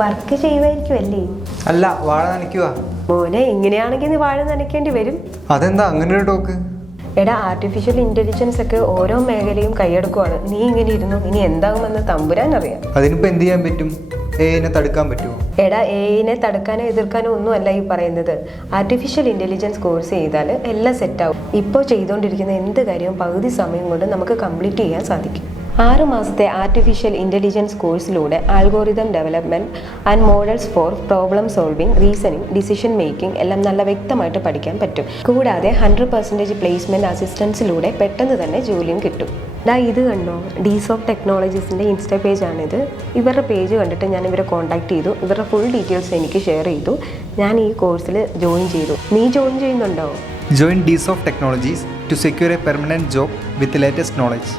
Work ചെയ്യുമായിരിക്കുമല്ലേ? അല്ല, വാഴ നനയ്ക്കുക. മോനെ, ഇങ്ങനെയാണെങ്കിൽ നീ വാഴ നനയ്ക്കേണ്ടി വരും. അതെന്താ അങ്ങനെ ഒരു ടോക്ക്? എടാ, ആർട്ടിഫിഷ്യൽ ഇന്റലിജൻസ് ഒക്കെ ഓരോ മേഖലയും കൈയെടുക്കുവാണ്. നീ ഇങ്ങനെ ഇരുന്നു, ഇനി എന്താകുമെന്ന് തമ്പുരാൻ അറിയാം. അതിനിപ്പോൾ എന്ത് ചെയ്യാൻ പറ്റും? എനെ തടുക്കാൻ പറ്റുമോ? എടാ, എനെ തടുക്കാനോ എതിർക്കാനോ ഒന്നും അല്ല ഈ പറയുന്നത്. ആർട്ടിഫിഷ്യൽ ഇന്റലിജൻസ് കോഴ്സ് ചെയ്താൽ എല്ലാം സെറ്റാവും. ഇപ്പോൾ ചെയ്തുകൊണ്ടിരിക്കുന്ന എന്ത് കാര്യവും പകുതി സമയം കൊണ്ട് നമുക്ക് കംപ്ലീറ്റ് ചെയ്യാൻ സാധിക്കും. 6 മാസത്തെ ആർട്ടിഫിഷ്യൽ ഇൻ്റലിജൻസ് കോഴ്സിലൂടെ algorithm development and models for problem solving, reasoning, decision making എല്ലാം നല്ല വ്യക്തമായിട്ട് പഠിക്കാൻ പറ്റും. കൂടാതെ 100% പ്ലേസ്മെൻറ്റ് അസിസ്റ്റൻസിലൂടെ പെട്ടെന്ന് തന്നെ ജോലിയും കിട്ടും. ഇത് കണ്ടോ, ഡീസോപ്പ് ടെക്നോളജീസിൻ്റെ ഇൻസ്റ്റാ പേജാണിത്. ഇവരുടെ പേജ് കണ്ടിട്ട് ഞാൻ ഇവരെ കോൺടാക്ട് ചെയ്തു. ഇവരുടെ ഫുൾ ഡീറ്റെയിൽസ് എനിക്ക് ഷെയർ ചെയ്തു. ഞാൻ ഈ കോഴ്സിൽ ജോയിൻ ചെയ്തു. നീ ജോയിൻ ചെയ്യുന്നുണ്ടോ? Join DSOF Technologies to secure a permanent job with the latest knowledge.